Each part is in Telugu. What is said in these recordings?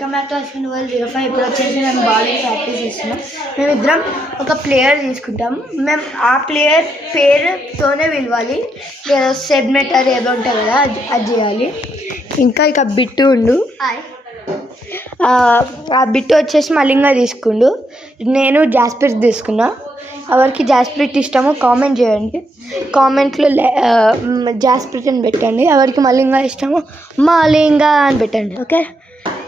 Welcome back to Ashwin world 05. ఇప్పుడు వచ్చేసి మేము బౌలింగ్ ప్రాక్టీస్ చేస్తున్నాం. మేమిద్దరం ఒక ప్లేయర్ తీసుకుంటాం. మేము ఆ ప్లేయర్ పేరుతోనే పిలవాలి. ఏదో సెబ్మెటర్ ఏదో ఉంటుంది కదా, అది చేయాలి. ఇంకా ఇక బిట్టు ఉండు. ఆ బిట్టు వచ్చేసి మలింగా తీసుకుండు. నేను జాస్పిర్ తీసుకున్నా. ఎవరికి జాస్ప్రిట్ ఇష్టమో కామెంట్ చేయండి. కామెంట్లో జాస్ప్రిట్ అని పెట్టండి. ఎవరికి మలింగా ఇష్టమో మలింగా అని పెట్టండి. ఓకే,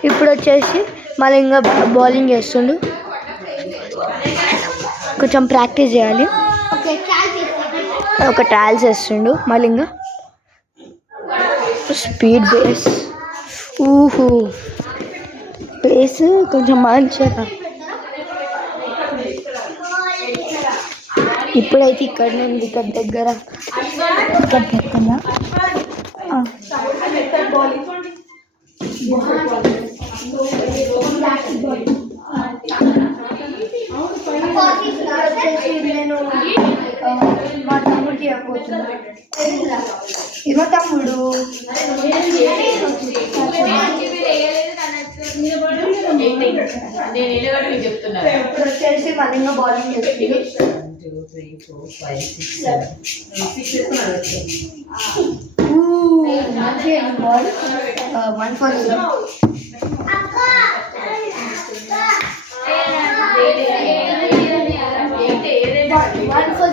ఇప్పుడు వచ్చేసి మలింగా బౌలింగ్ చేస్తుండు. కొంచెం ప్రాక్టీస్ చేయాలి. ఒక ట్రయల్స్ వేస్తుండు మలింగా. స్పీడ్ బేస్ బేస్ కొంచెం మంచిగా. ఇప్పుడైతే ఇక్కడ నుండి ఇక్కడ దగ్గర ఇక్కడ పెడుతున్నా. నేను మా తమ్ముడికి అయిపోతున్నా. ఇదిగో తమ్ముడు, ఇప్పుడు వచ్చేసి మళ్ళీ బౌలింగ్ చేస్తుంది. 1 for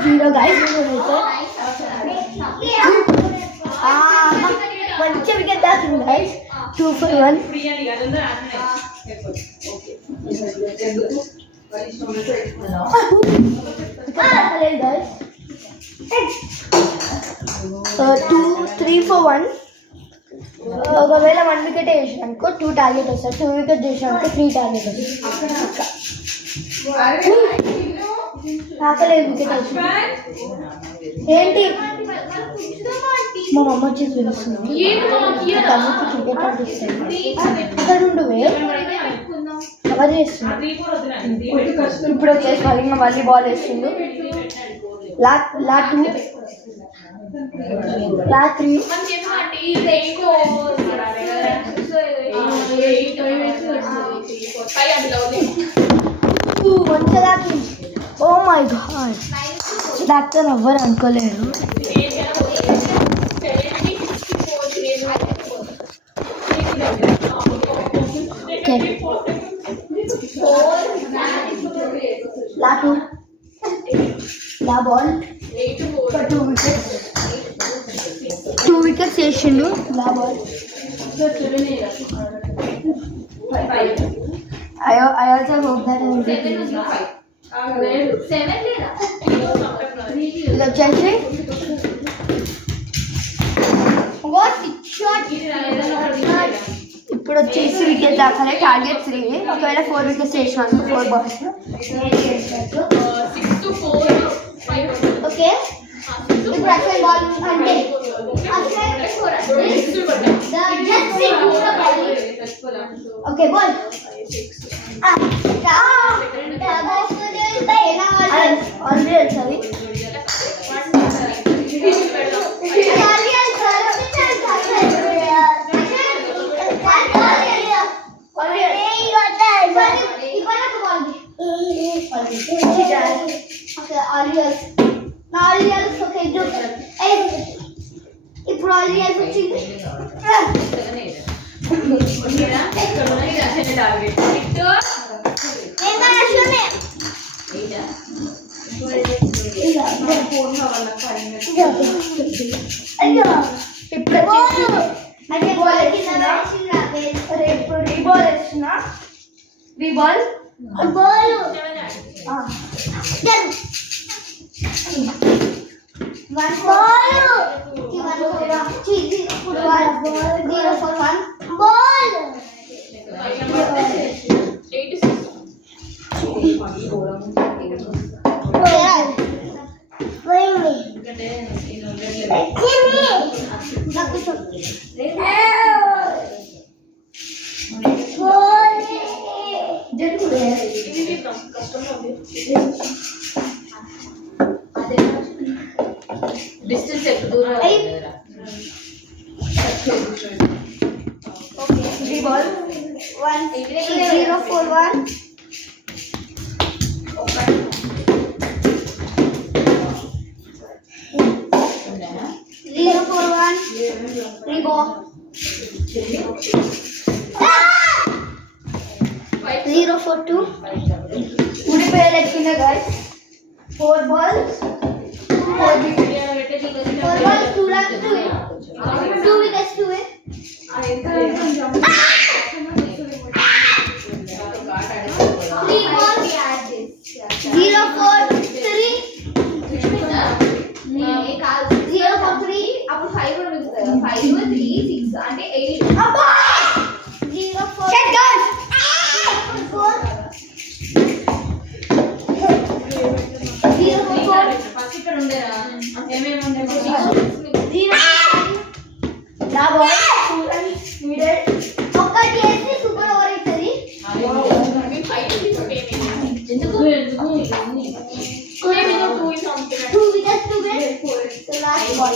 0. guys. మంచి wicket దాచింది guys. 2 for 1. guys. 3 for 1. ఒకవేళ 1 వికెట్ వేసాను అనుకో 2 టార్గెట్ వస్తాయి. 2 వికెట్ చేసాను అనుకో 3 టార్గెట్ వస్తాయి. ఆకలేదు వికెట్ వచ్చింది. ఏంటి మా మమ్మ వచ్చి పిలుస్తున్నాం. తమ్ముడికి క్రికెట్ ఆడిస్తాను. అక్కడ ఉండువే కవర్ చేస్తున్నా. ఇప్పుడు వచ్చేసి మళ్ళీ బాల్ వేస్తుండు. లా 2 లా 3. మంచిగా. ఓ మై గాడ్, డాక్టర్ ఎవ్వరు అనుకోలేరు. లా 2 లా బాల్ 2 వికెట్స్ వేసిండు. లా ball I also hope that I will get it. వచ్చేసి ఇప్పుడు వచ్చేసి వికెట్ దాకాలే. టార్గెట్ 3. ఒకవేళ 4 వికెట్స్ వేసాను 4 బాల్స్. ఓకే, ఇప్పుడు అసలు బాల్ అంటే ఓకే బాల్ ఆల్రెడీ వచ్చాయి. ఇప్పుడు ఆలియల్స్ వచ్చింది. డిస్టెన్స్ ఎక్కువ దూరం. Okay, 3 ball, 1 041. 041. Ribo. 042. Udipayal etkina guys. 4 balls. 4 wickets. 4 balls, 2 runs, 2 wickets, 2 wickets. 3 balls. 043. 043. అప్పుడు 5 కూడా మిగులుతుంది 5 3 6 అంటే 8 044. Shut guys. 044. ఫస్ట్ ఇక్కడ ఉండేరా ఏమేమి ఉండే 045. నా బాల్ 2 runs needed. ఒక్కటి చేసి సూపర్ ఓవర్ ఇస్తుంది. ఎందుకు 2 wickets, 2 wickets. The last ball.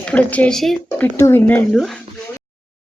ఇప్పుడు వచ్చేసి పిట్టు విన్నర్లు.